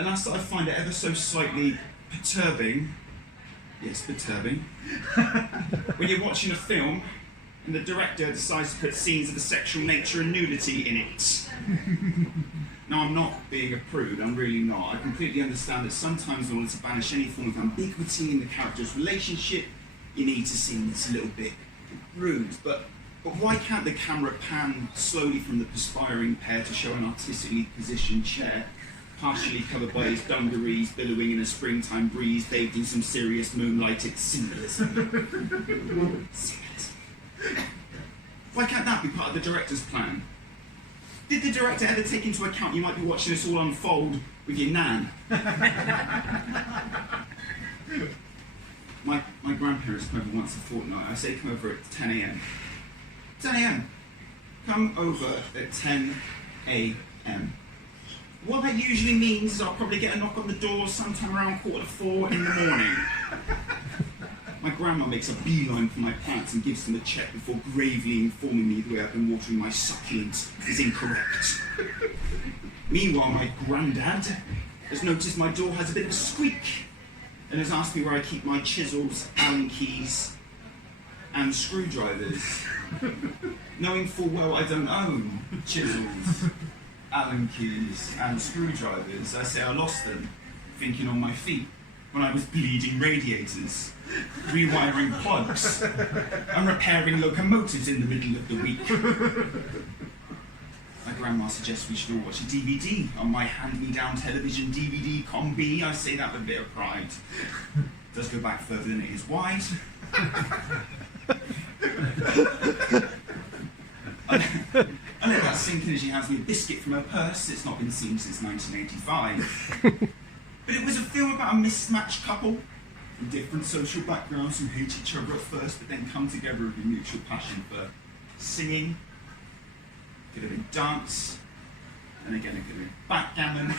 Unless I find it ever so slightly perturbing, yes, perturbing, when you're watching a film and the director decides to put scenes of a sexual nature and nudity in it. Now, I'm not being a prude, I'm really not. I completely understand that sometimes in order to banish any form of ambiguity in the character's relationship, you need to seem it's a little bit rude. But why can't the camera pan slowly from the perspiring pair to show an artistically positioned chair, partially covered by his dungarees, billowing in a springtime breeze, bathed in some serious moonlighted symbolism? Why can't that be part of the director's plan? Did the director ever take into account you might be watching this all unfold with your nan? My grandparents come over once a fortnight. I say come over at 10 a.m. 10 a.m. Come over at 10 a.m. What that usually means is I'll probably get a knock on the door sometime around 3:45 in the morning. My grandma makes a beeline for my plants and gives them a check before gravely informing me the way I've been watering my succulents is incorrect. Meanwhile, my granddad has noticed my door has a bit of a squeak and has asked me where I keep my chisels, Allen keys, and screwdrivers. Knowing full well I don't own chisels, Allen keys, and screwdrivers, I say I lost them, thinking on my feet, when I was bleeding radiators, rewiring plugs, and repairing locomotives in the middle of the week. My grandma suggests we should all watch a DVD on my hand-me-down television DVD combi. I say that with a bit of pride. It does go back further than it is wide. I let that sink in as she hands me a biscuit from her purse. It's not been seen since 1985. But it was a film about a mismatched couple from different social backgrounds who hate each other at first, but then come together with a mutual passion for singing. Could have been dance, and again it could have been backgammon.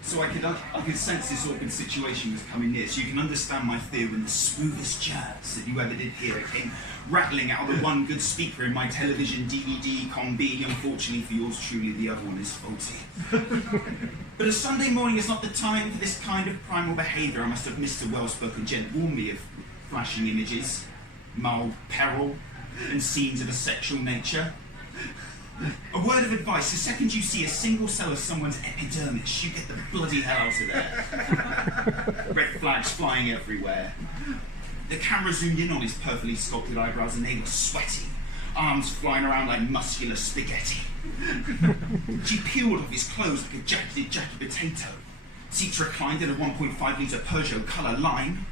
So I could sense this awkward situation was coming near, so you can understand my fear when the smoothest jazz that you ever did hear came rattling out of the one good speaker in my television DVD combi. Unfortunately for yours truly, the other one is faulty. But a Sunday morning is not the time for this kind of primal behaviour. I must have missed a well-spoken gent warn me of flashing images, mild peril, and scenes of a sexual nature. A word of advice, the second you see a single cell of someone's epidermis, you get the bloody hell out of there. Red flags flying everywhere. The camera zoomed in on his perfectly sculpted eyebrows and they were sweaty, arms flying around like muscular spaghetti. She peeled off his clothes like a jacketed Jackie Potato. Seats reclined in a 1.5-litre Peugeot colour lime.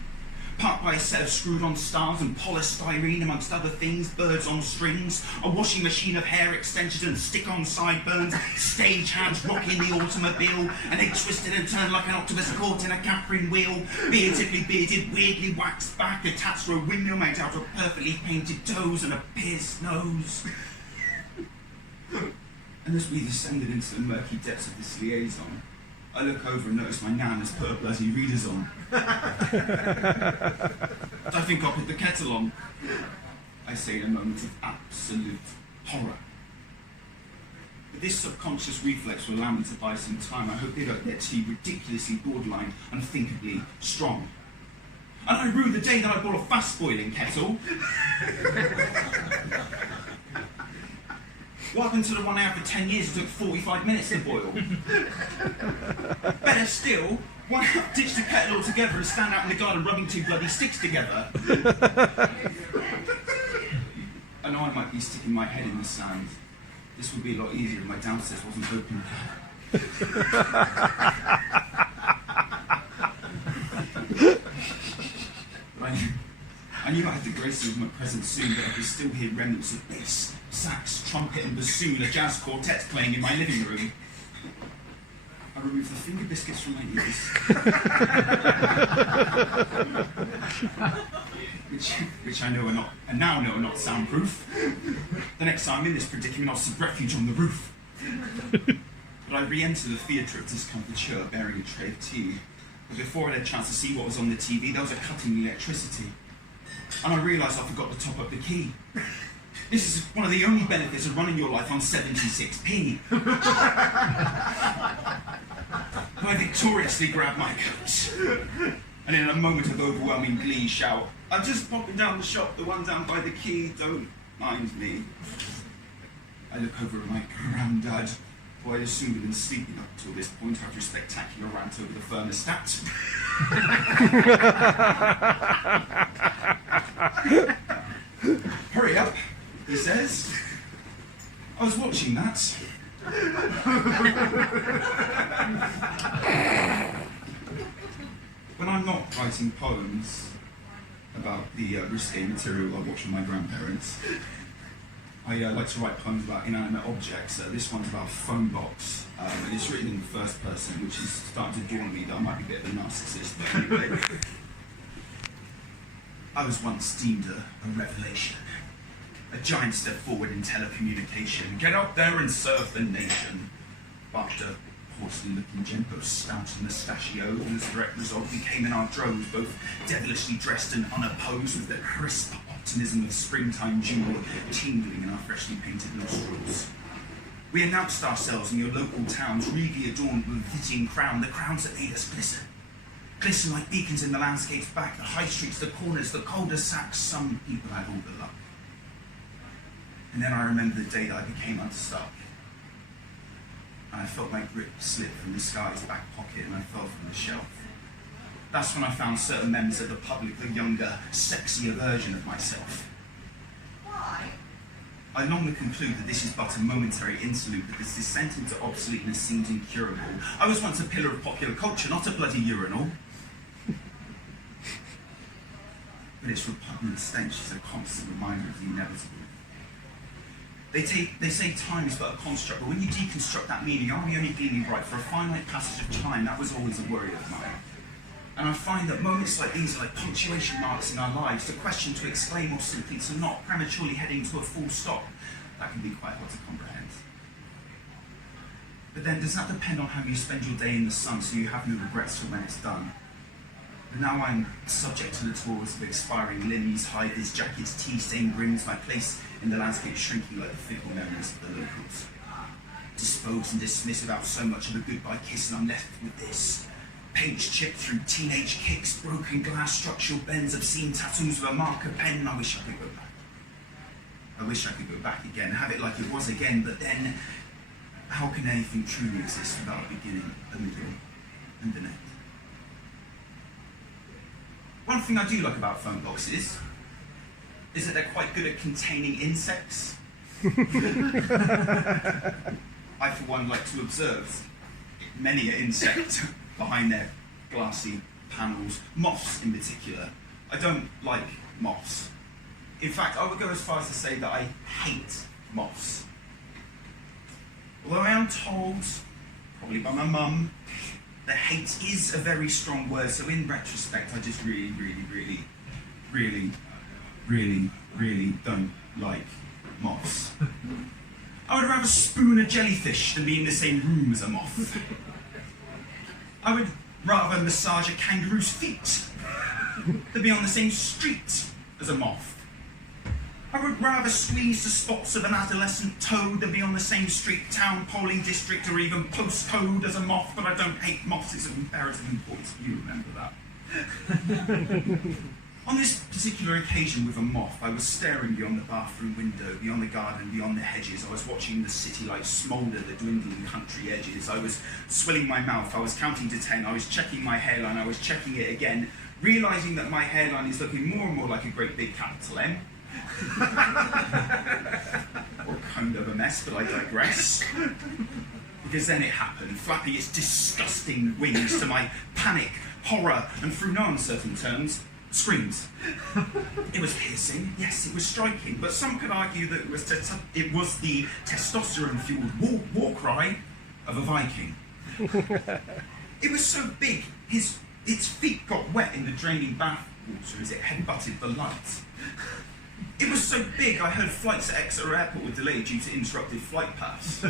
Parked by a set of screwed-on stars and polystyrene, amongst other things, birds on strings, a washing machine of hair extensions and stick-on sideburns, stagehands rocking the automobile, an egg twisted and turned like an octopus caught in a Catherine wheel, beardedly bearded, weirdly waxed back, attached to a windmill made out of perfectly painted toes and a pierced nose. And as we descended into the murky depths of this liaison, I look over and notice my nan has put her bloody readers on. I think I'll put the kettle on, I say in a moment of absolute horror. But this subconscious reflex will allow me to buy some time. I hope they don't get too ridiculously borderline, unthinkably strong. And I rue the day that I bought a fast-boiling kettle. What happened to the one I had for 10 years that took 45 minutes to boil? Better still, why not ditch the kettle altogether and stand out in the garden rubbing two bloody sticks together? I know I might be sticking my head in the sand. This would be a lot easier if my downstairs wasn't open. I knew I had the graces of my presence soon, but I could still hear remnants of bass, sax, trumpet and bassoon, a jazz quartet playing in my living room. I removed the finger biscuits from my ears. which I know are not, and now know are not soundproof. The next time I'm in this predicament, I'll seek refuge on the roof. But I re-enter the theatre of discomfiture bearing a tray of tea. But before I had a chance to see what was on the TV, there was a cut in the electricity. And I realised I forgot to top up the key. This is one of the only benefits of running your life on 76p. I victoriously grab my coat, and in a moment of overwhelming glee shout, "I'm just popping down the shop, the one down by the quay, don't mind me." I look over at my granddad, who I assumed had been sleeping up till this point after a spectacular rant over the thermostat. "Hurry up," he says. "I was watching that." When I'm not writing poems about the risque material I watch with my grandparents, I like to write poems about inanimate objects. This one's about a phone box, and it's written in the first person, which is starting to dawn on me that I might be a bit of a narcissist, but anyway. I was once deemed a revelation. A giant step forward in telecommunication. Get up there and serve the nation. Barked a porcelain-looking gent, both stout and mustachioed, and as a direct result we came in our droves, both devilishly dressed and unopposed, with the crisp optimism of springtime jewel tingling in our freshly painted nostrils. We announced ourselves in your local towns, regally adorned with a Vitian crown, the crowns that made us glisten. Glisten like beacons in the landscape's back, the high streets, the corners, the cul-de-sacs. Some people had all the luck. And then I remember the day that I became unstuck. And I felt my grip slip from the sky's back pocket and I fell from the shelf. That's when I found certain members of the public, the younger, sexier version of myself. Why? I long to conclude that this is but a momentary interlude, that this descent into obsoleteness seems incurable. I was once a pillar of popular culture, not a bloody urinal. But its repugnant stench is a constant reminder of the inevitable. They say time is but a construct, but when you deconstruct that meaning, are we only gleaming right for a finite passage of time? That was always a worry of mine. And I find that moments like these are like punctuation marks in our lives, to question, to exclaim, or simply to not, prematurely heading to a full stop. That can be quite hard to comprehend. But then, does that depend on how you spend your day in the sun, so you have no regrets for when it's done? And now I'm subject to the tours of expiring limbs, high-vis jackets, tea-stained brims, my place in the landscape shrinking like the fickle memories of the locals. Disposed and dismissed without so much of a goodbye kiss, and I'm left with this. Paint chipped through teenage kicks, broken glass, structural bends, obscene tattoos with a marker pen. I wish I could go back. I wish I could go back again, have it like it was again, but then, how can anything truly exist without a beginning, a middle, and an end? One thing I do like about phone boxes is that they're quite good at containing insects. I, for one, like to observe many an insect behind their glassy panels, moths in particular. I don't like moths. In fact, I would go as far as to say that I hate moths. Although I am told, probably by my mum, that hate is a very strong word, so in retrospect, I just really don't like moths. I would rather spoon a jellyfish than be in the same room as a moth. I would rather massage a kangaroo's feet than be on the same street as a moth. I would rather squeeze the spots of an adolescent toad than be on the same street, town, polling district, or even postcode as a moth, but I don't hate moths. It's of imperative importance that you remember that. On this particular occasion with a moth, I was staring beyond the bathroom window, beyond the garden, beyond the hedges. I was watching the city lights smoulder the dwindling country edges. I was swilling my mouth, I was counting to 10, I was checking my hairline, I was checking it again, realising that my hairline is looking more and more like a great big capital M. Or kind of a mess, but I digress. Because then it happened, flapping its disgusting wings to my panic, horror, and through no uncertain terms, screams. It was piercing, yes, it was striking, but some could argue that it was the testosterone-fueled war cry of a Viking. It was so big, its feet got wet in the draining bath water as it headbutted the light. It was so big, I heard flights at Exeter Airport were delayed due to interrupted flight paths.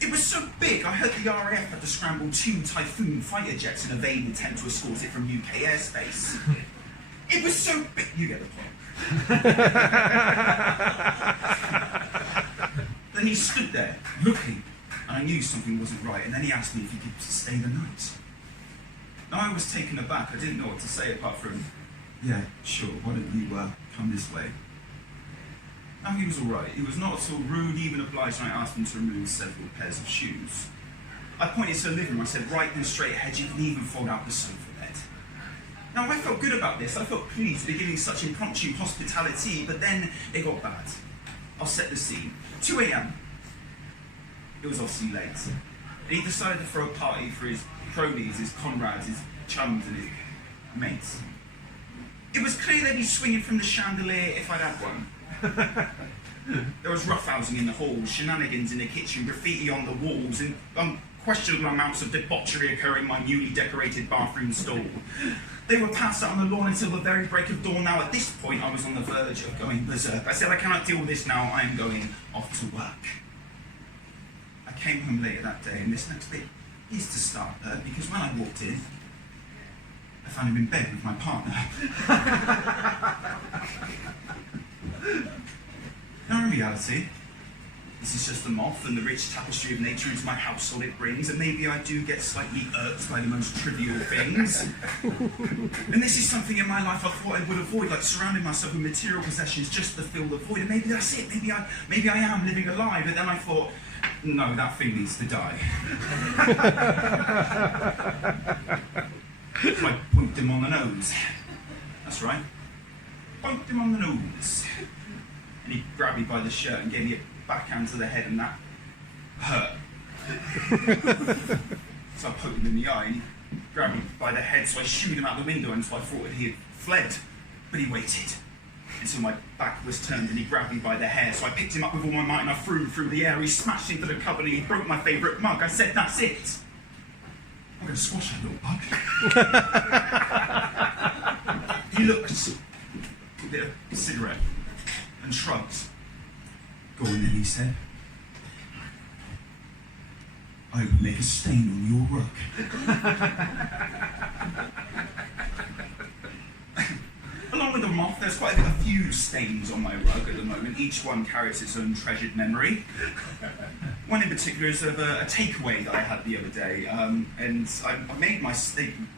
It was so big, I heard the RAF had to scramble 2 Typhoon fighter jets in a vain attempt to escort it from UK airspace. It was so big, you get the point. Then he stood there, looking and I knew something wasn't right, and then he asked me if he could stay the night. Now I was taken aback. I didn't know what to say apart from, yeah, sure, why don't you come this way? Now he was alright. He was not at all rude, even obliged when I asked him to remove several pairs of shoes. I pointed to the living room. I said, right and straight ahead, you can even fold out the sofa bed. Now I felt good about this. I felt pleased to be giving such impromptu hospitality, but then it got bad. I'll set the scene. 2 a.m. It was obviously late. And he decided to throw a party for his cronies, his comrades, his chums and his mates. It was clear they'd be swinging from the chandelier if I'd had one. There was roughhousing in the halls, shenanigans in the kitchen, graffiti on the walls, and unquestionable amounts of debauchery occurring in my newly decorated bathroom stall. They were passed out on the lawn until the very break of dawn. Now at this point I was on the verge of going berserk. I said, I cannot deal with this now, I am going off to work. I came home later that day, and this next bit is to start because when I walked in, I found him in bed with my partner. Now in reality, this is just the moth and the rich tapestry of nature into my household it brings, and maybe I do get slightly irked by the most trivial things. And this is something in my life I thought I would avoid, like surrounding myself with material possessions just to fill the void, and maybe that's it, maybe I am living a lie, but then I thought, no, that thing needs to die. So I pointed him on the nose. That's right. Pointed him on the nose. And he grabbed me by the shirt and gave me a backhand to the head, and that hurt. So I poked him in the eye, and he grabbed me by the head, so I shooed him out the window, and so I thought he had fled. But he waited until my back was turned, and he grabbed me by the hair, so I picked him up with all my might and I threw him through the air. He smashed into the cupboard and he broke my favourite mug. I said, that's it. I'm going to squash that little bug. He looked, lit a cigarette, and shrugged. Go on then, he said. I will make a stain on your rug. Along with the moth, there's quite a few stains on my rug at the moment. Each one carries its own treasured memory. One in particular is of a takeaway that I had the other day, and I made my statement.